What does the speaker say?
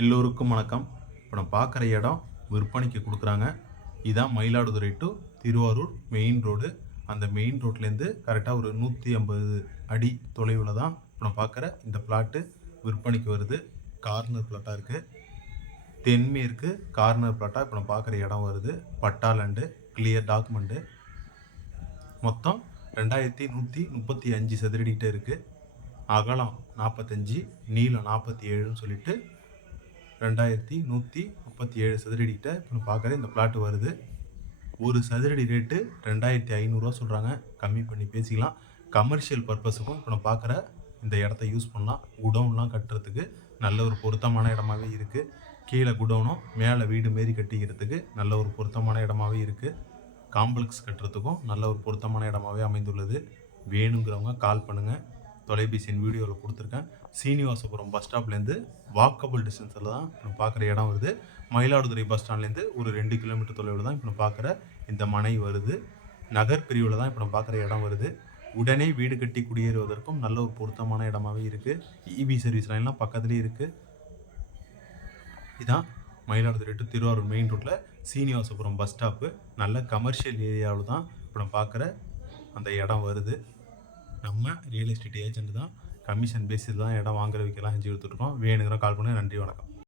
எல்லோருக்கும் வணக்கம். இப்போ நம்ம பார்க்குற இடம் விற்பனைக்கு கொடுக்குறாங்க. இதான் Mayiladuthurai to Thiruvarur main road. அந்த மெயின் ரோட்லேருந்து கரெக்டாக ஒரு 150 அடி தொலைவில் தான் இப்போ நம்ம பார்க்குற இந்த பிளாட்டு விற்பனைக்கு வருது. கார்னர் பிளாட்டாக இருக்குது. தென்மேற்கு கார்னர் பிளாட்டாக இப்போ நம்ம பார்க்குற இடம் வருது. பட்டா லேண்டு, கிளியர் டாக்குமெண்ட்டு. மொத்தம் 2135 சதுரடிகிட்ட இருக்குது. அகலம் 45, நீளம் 47ன்னு சொல்லிட்டு 2137 சதுரடிகிட்ட இப்போ நம்ம பார்க்குற இந்த பிளாட் வருது. ஒரு சதுரடி ரேட்டு 2500 சொல்கிறாங்க. கம்மி பண்ணி பேசிக்கலாம். கமர்ஷியல் பர்பஸுக்கும் இப்போ நம்ம பார்க்குற இந்த இடத்த யூஸ் பண்ணலாம். குடவுன்லாம் கட்டுறதுக்கு நல்ல ஒரு பொருத்தமான இடமாவே இருக்குது. கீழே குடவுனும் மேலே வீடு மாரி கட்டிக்கிறதுக்கு நல்ல ஒரு பொருத்தமான இடமாவே இருக்குது. காம்ப்ளெக்ஸ் கட்டுறதுக்கும் நல்ல ஒரு பொருத்தமான இடமாவே அமைந்துள்ளது. வேணுங்கிறவங்க கால் பண்ணுங்கள். தொலைபேசி எண் வீடியோவில் கொடுத்துருக்கேன். சீனிவாசபுரம் பஸ் ஸ்டாப்லேருந்து வாக்கபிள் டிஸ்டன்ஸில் தான் இப்போ நம்ம பார்க்குற இடம் வருது. மயிலாடுதுறை பஸ் ஸ்டாண்ட்லேருந்து ஒரு 2 கிலோமீட்டர் தொலைவில் தான் இப்போ நம்ம பார்க்குற இந்த மனை வருது. நகர் பிரிவில் தான் இப்போ நம்ம பார்க்குற இடம் வருது. உடனே வீடு கட்டி குடியேறுவதற்கும் நல்ல ஒரு பொருத்தமான இடமாவே இருக்குது. இபி சர்வீஸ் லைன்லாம் பக்கத்துலேயே இருக்குது. இதான் மயிலாடுதுறை டு திருவாரூர் மெயின் ரோட்டில் சீனிவாசபுரம் பஸ் ஸ்டாப்பு. நல்ல கமர்ஷியல் ஏரியாவில் தான் இப்போ நம்ம பார்க்குற அந்த இடம் வருது. நம்ம ரியல் எஸ்டேட் ஏஜென்ட் தான். கமிஷன் பேஸில் தான் இடம் வாங்குற வைக்கலாம் செஞ்சு கொடுத்துட்ருக்கோம். வேணுங்கிற கால் பண்ணுங்கள். நன்றி, வணக்கம்.